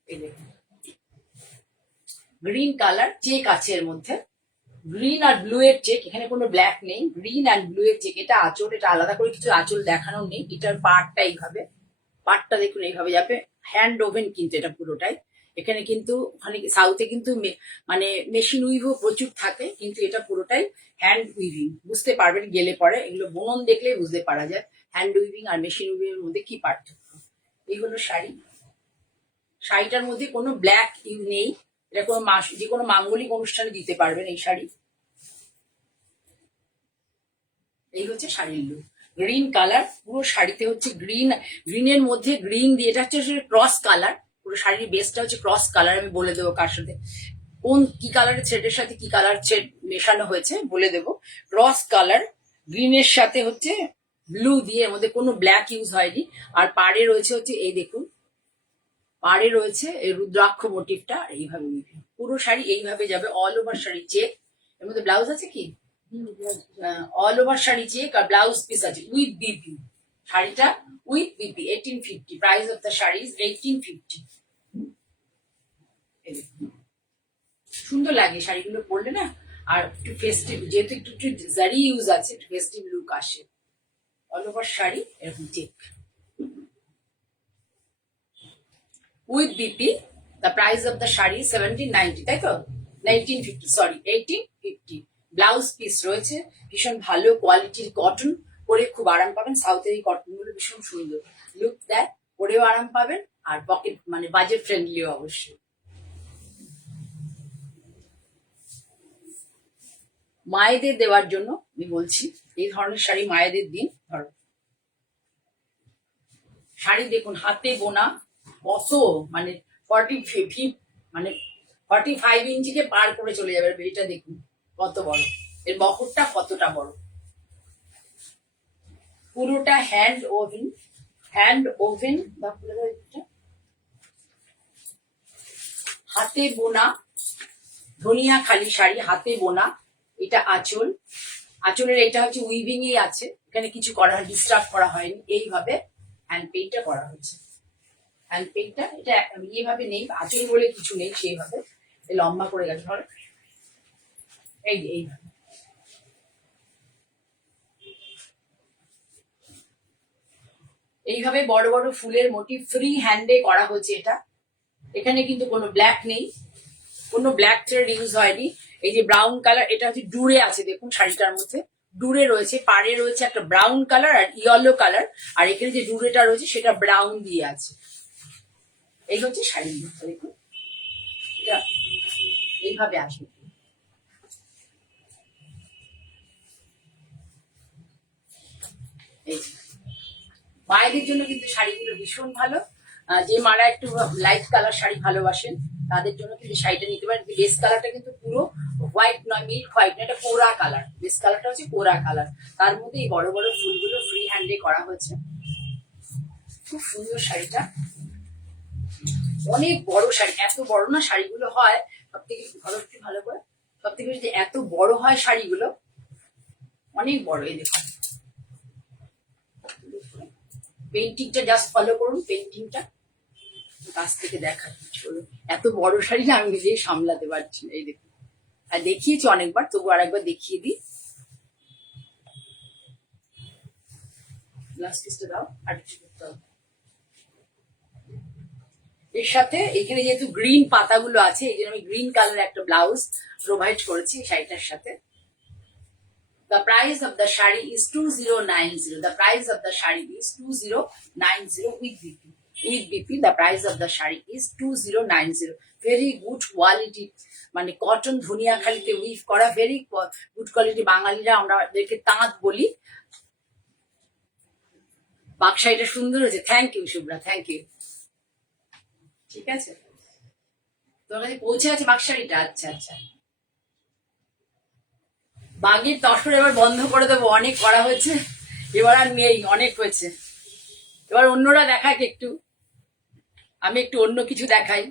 এই দেখুন, গ্রিন কালার চেক আছে এর মধ্যে, গ্রিন আর ব্লু এর চেক, এখানে কোনো ব্ল্যাক নেই, গ্রিন আর ব্লু এর চেক। এটা আঁচল, এটা আলাদা করে কিছু আঁচল দেখানো নেই। এটার পার্টটা এইভাবে, পার্টটা দেখুন এইভাবে যাবে। হ্যান্ড ওভেন কিন্তু এটা পুরোটাই। এখানে কিন্তু ওখানে সাউথে কিন্তু মানে মেশিন উইভও প্রচুর থাকে, কিন্তু এটা পুরোটাই হ্যান্ড উইভিং। বুঝতে পারবেন গেলে পরে, এগুলো বুনন দেখলে বুঝতে পারা যায় হ্যান্ড উইভিং আর মেশিন উইভিং এর মধ্যে কি পার্থক্য। এই হলো শাড়ি। শাড়িটার মধ্যে কোনো ব্ল্যাক নেই, এটা কোনো যে কোনো মাঙ্গলিক অনুষ্ঠানে দিতে পারবেন এই শাড়ি। এই হচ্ছে শাড়ির লুক। গ্রিন কালার, পুরো শাড়িতে হচ্ছে গ্রিন, গ্রিনের মধ্যে গ্রিন দিয়ে, এটা হচ্ছে ক্রস কালার। পুরো শাড়ির বেসটা হচ্ছে ক্রস কালার। আমি বলে দেবো কার সাথে কোন কি কালারের ছেটের সাথে কি কালার ছেট মেশানো হয়েছে বলে দেবো। ক্রস কালার, গ্রিনের সাথে হচ্ছে ব্লু দিয়ে, এর মধ্যে কোনো ব্ল্যাক ইউজ হয়নি। আর পাড়ে রয়েছে হচ্ছে এই দেখুন, পাড়ে রয়েছে এই রুদ্রাক্ষ মোটিভটা এইভাবে। পুরো শাড়ি এইভাবে যাবে, অল ওভার শাড়ি চেক। এর মধ্যে ব্লাউজ আছে কি, অল ওভার শাড়ি চেক, আর ব্লাউজ পিস আছে উইথ বিপি। শাড়িটা with BP 1850। Price of the sari is 1850। সুন্দর লাগে শাড়িগুলো পরলে না, আর একটু ফেস্টিভ, যেহেতু একটু একটু জারি ইউজ আছে, একটু ফেস্টিভ লুক আসে। অল ওভার শাড়ি এরকম check with BP. The price of the sari 1790, তাই তো, 1950, সরি 1850। ব্লাউজ পিস রয়েছে, ভীষণ ভালো কোয়ালিটির কটন, পরে খুব আরাম পাবেন। সাউথের এই কটন গুলো ভীষণ সুন্দর লুক দেয়, পরেও আরাম পাবেন, আর পকেট মানে বাজেট ফ্রেন্ডলিও অবশ্যই। মায়েদের দেওয়ার জন্য আমি বলছি, এই ধরনের শাড়ি মায়েদের দিন। ধরো শাড়ি দেখুন, হাতে বোনা, কত মানে 45, মানে 45 ইঞ্চিকে পার করে চলে যাবে। এটা দেখুন কত বড়, এর বহরটা কতটা বড়। পুরোটা হ্যান্ড ওভেন, হ্যান্ড ওভেন বা হাতে বোনা ধনিয়া খালি শাড়ি, হাতে বোনা। এটা আঁচল, আঁচলের এটা হচ্ছে উইভিং এই আছে, এখানে কিছু করা হয়, ডিস্টার্ব করা হয়নি। এইভাবে হ্যান্ড পেইন্টটা করা হয়েছে। হ্যান্ড পেইন্টটা এটা এইভাবে নেই, আঁচল বলে কিছু নেই, সেইভাবে লম্বা করে গেছে। ধরো এই যে এইভাবে, এইভাবে বড় বড় ফুলের মোটিভ ফ্রি হ্যান্ডে করা হয়েছে এটা। এখানে কিন্তু কোনো ব্ল্যাক নেই, কোনো ব্ল্যাক থ্রেড ইউজ হয়নি। এই যে ব্রাউন কালার, এটা হচ্ছে ডুরে আছে দেখুন, শাড়িটার মধ্যে ডুরে রয়েছে, পাড়ে রয়েছে একটা ব্রাউন কালার আর ইয়েলো কালার, আর এখানে যে ডুরেটা রয়েছে সেটা ব্রাউন দিয়ে আছে। এই হচ্ছে শাড়ির লুকটা দেখুন, এটা এইভাবে আসবে। এই মায়েদের জন্য কিন্তু শাড়িগুলো ভীষণ ভালো। যে মারা একটু লাইট কালার শাড়ি ভালোবাসেন তাদের জন্য কিন্তু শাড়িটা নিতে পারেন। বেস কালারটা কিন্তু পুরো হোয়াইট নয়, মিল্ক হোয়াইট না, এটা কোরা কালার। বেস কালারটা হচ্ছে কোরা কালার, তার মধ্যে এই বড় বড় ফুলগুলো ফ্রি হ্যান্ডে করা হয়েছে। খুব সুন্দর শাড়িটা, অনেক বড় শাড়ি। এত বড় না শাড়িগুলো হয়, সব থেকে ভালো, একটু ভালো করে, সব থেকে যদি এত বড় হয় শাড়িগুলো, অনেক বড়। এই দেখুন পেন্টিংটা জাস্ট ফলো করুন, পেন্টিংটা কাছ থেকে দেখাচ্ছি, চলো। এত বড় শাড়ি না আমি নিজেই সামলাতে পারছি না। এই দেখুন, আর দেখিয়েছি অনেকবার, তবু আরেকবার দেখিয়ে দিই। লাস্ট পিসটা দাও, আর কিছু করতে হবে। এর সাথে এখানে যেহেতু গ্রিন পাতাগুলো আছে, এই জন্য আমি গ্রিন কালার একটা ব্লাউজ প্রোভাইড করেছি শাড়িটার সাথে। The price of the shari is 2090. The price of the shari is 2090 with BP. With BP, the price of the shari is 2090. Very good quality. মানে কটন ধনিয়াখালিতে উইভ করা, ভেরি গুড কোয়ালিটি। বাঙালিরা আমরা এদেরকে তাঁত বলি। বাক্সাইটা সুন্দর হয়েছে, thank you Shubhra, thank you. ঠিক আছে, তোমার কাছে পৌঁছে আছে বাক্সারিটা? আচ্ছা আচ্ছা। বাঘের তসর এবার বন্ধ করে দেবো, অনেক করা হয়েছে, এবার আর নেই, অনেক হয়েছে। এবার অন্যরা দেখাক একটু, আমি একটু অন্য কিছু দেখাই।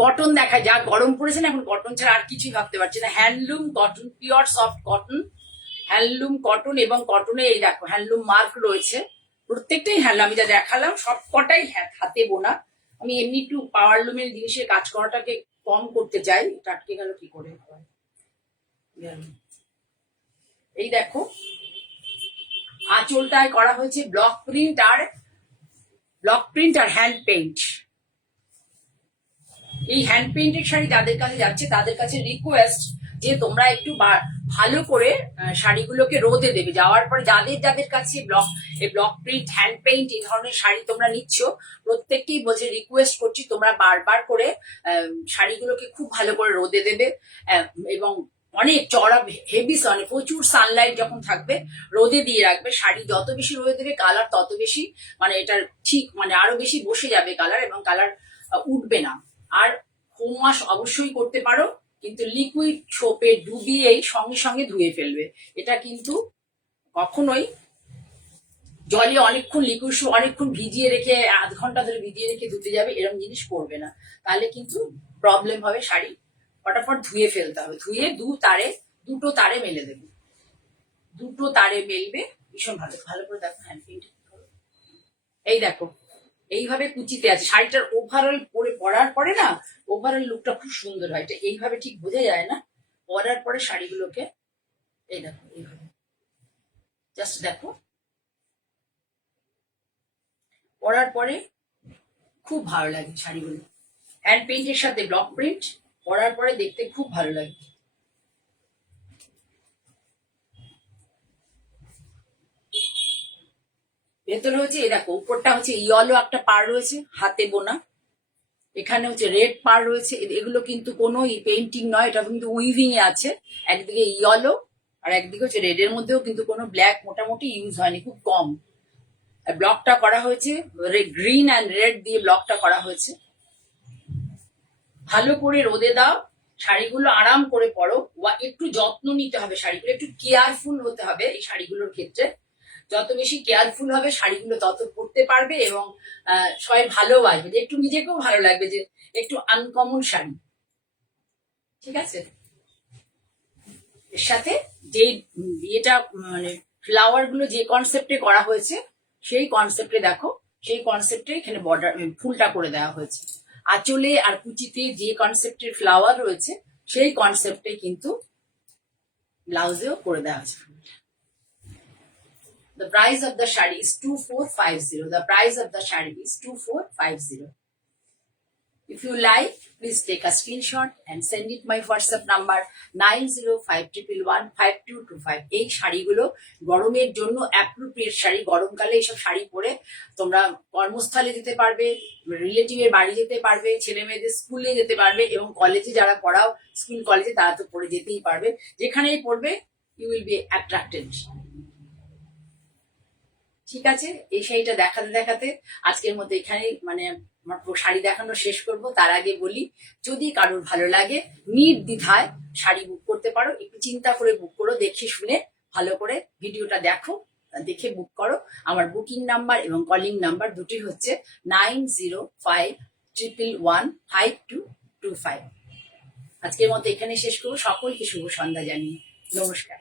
কটন দেখাই, যা গরম পড়েছে না এখন, কটন ছাড়া আর কিছুই ভাবতে পারছি না। Handloom cotton, pure soft cotton, handloom cotton. এবং কটনে এই দেখো হ্যান্ডলুম মার্ক রয়েছে, প্রত্যেকটাই হ্যান্ডলুম। আমি যা দেখালাম সব কটাই হাতে বোনা। আমি এমনি একটু পাওয়ারলুমের জিনিসের কাজ করাটাকে কম করতে চাই। এটা আটকে গেল কি করে? এই দেখো আঁচলটায় করা হয়েছে ব্লক প্রিন্ট আর হ্যান্ড পেইন্ট। এই হ্যান্ড পেইন্টেড শাড়ি যাদের কাছে যাচ্ছে তাদের কাছে রিকোয়েস্ট যে তোমরা একটু ভালো করে শাড়িগুলোকে রোদে দেবে। যাওয়ার পরে যাদের কাছে ব্লক প্রিন্ট, হ্যান্ড পেইন্ট এই ধরনের শাড়ি তোমরা নিচ্ছ, প্রত্যেককেই বলছে, রিকোয়েস্ট করছি তোমরা বারবার করে শাড়িগুলোকে খুব ভালো করে রোদে দেবে। এবং অনেক চড়া হেভি সান, প্রচুর সানলাইট যখন থাকবে রোদে দিয়ে রাখবে। শাড়ি যত বেশি রোদে দেবে কালার তত বেশি, মানে এটা ঠিক, মানে আরো বেশি বসে যাবে কালার, এবং কালার উঠবে না। আর হোম ওয়াশ অবশ্যই করতে পারো, কিন্তু লিকুইড সোপে ডুবিয়েই সঙ্গে সঙ্গে ধুয়ে ফেলবে। এটা কিন্তু কখনোই জলে অনেকক্ষণ লিকুইড সোপ অনেকক্ষণ ভিজিয়ে রেখে, আধ ঘন্টা ধরে ভিজিয়ে রেখে ধুতে যাবে, এরকম জিনিস করবে না, তাহলে কিন্তু প্রবলেম হবে। শাড়ি ফটাফট ধুয়ে ফেলতে হবে। ধুয়ে দুটো তারে মেলে দেবে, দুটো তারে মেলবে ভীষণ ভালো। ভালো করে দেখো হ্যান্ড পেইন্ট। এই দেখো এইভাবে কুচিতে আছে। শাড়িটার ওভারঅল পরার পরে না, ওভারঅল লুকটা খুব সুন্দর হয়। এটা এইভাবে ঠিক বোঝা যায় না, পরার পরে শাড়িগুলোকে এই দেখো এইভাবে জাস্ট দেখো, পরার পরে খুব ভালো লাগে শাড়িগুলো। হ্যান্ড পেইন্টের সাথে ব্লক প্রিন্ট পরার পরে দেখতে খুব ভালো লাগে। ভেতরে হচ্ছে এই দেখো, উপরটা হচ্ছে ইয়েলো একটা পার রয়েছে হাতে বোনা, এখানে হচ্ছে রেড পার রয়েছে। এগুলো কিন্তু কোনো পেইন্টিং নয়, এটা কিন্তু উইভিং এ আছে। একদিকে ইয়েলো আর একদিকে হচ্ছে রেড, এর মধ্যেও কিন্তু কোনো ব্ল্যাক মোটামুটি ইউজ হয়নি, খুব কম। ব্লকটা করা হয়েছে গ্রিন অ্যান্ড রেড দিয়ে, ব্লকটা করা হয়েছে। ভালো করে রোদে দাও, শাড়িগুলো আরাম করে পরো। একটু যত্ন নিতে হবে, শাড়িগুলো একটু কেয়ারফুল হতে হবে। এই শাড়িগুলোর ক্ষেত্রে যত বেশি কেয়ারফুল হবে শাড়িগুলো তত পরতে পারবে, এবং সবাই ভালোবাসবে, যে একটু নিজেকেও ভালো লাগবে যে একটু আনকমন শাড়ি। ঠিক আছে, এর সাথে যে এটা মানে ফ্লাওয়ার গুলো যে কনসেপ্টে করা হয়েছে, সেই কনসেপ্টে দেখো, সেই কনসেপ্টে এখানে বর্ডার ফুলটা করে দেওয়া হয়েছে। আঁচলে আর কুচিতে যে কনসেপ্টের ফ্লাওয়ার রয়েছে সেই কনসেপ্টে কিন্তু ব্লাউজেও করে দেওয়া হয়েছে। The price of the shari is 2450. The price of the shari is 2450. If you like, please take a screenshot and send it my WhatsApp number 9051115225. এই শাড়িগুলো গরমের জন্য অ্যাপ্রোপ্রিয়েট শাড়ি। গরমকালে এইসব শাড়ি পরে তোমরা কর্মস্থলে যেতে পারবে, রিলেটিভের বাড়ি যেতে পারবে, ছেলে মেয়েদের স্কুলে যেতে পারবে, এবং কলেজে যারা পড়াও স্কুল কলেজে তারা তো পরে যেতেই পারবে। যেখানেই পড়বে ইউ উইল বি অ্যাট্রাক্টেড। ঠিক আছে, এই শাড়িটা দেখাতে দেখাতে আজকের মতো এখানেই মানে আমার শাড়ি দেখানো শেষ করব। তার আগে বলি, যদি কারোর ভালো লাগে নির্দ্বিধায় শাড়ি বুক করতে পারো। একটু চিন্তা করে বুক করো, দেখে শুনে ভালো করে ভিডিওটা দেখো, দেখে বুক করো। আমার বুকিং নাম্বার এবং কলিং নাম্বার দুটি হচ্ছে 9051115225। আজকের মতো এখানে শেষ করবো। সকলকে শুভ সন্ধ্যা জানিয়ে নমস্কার।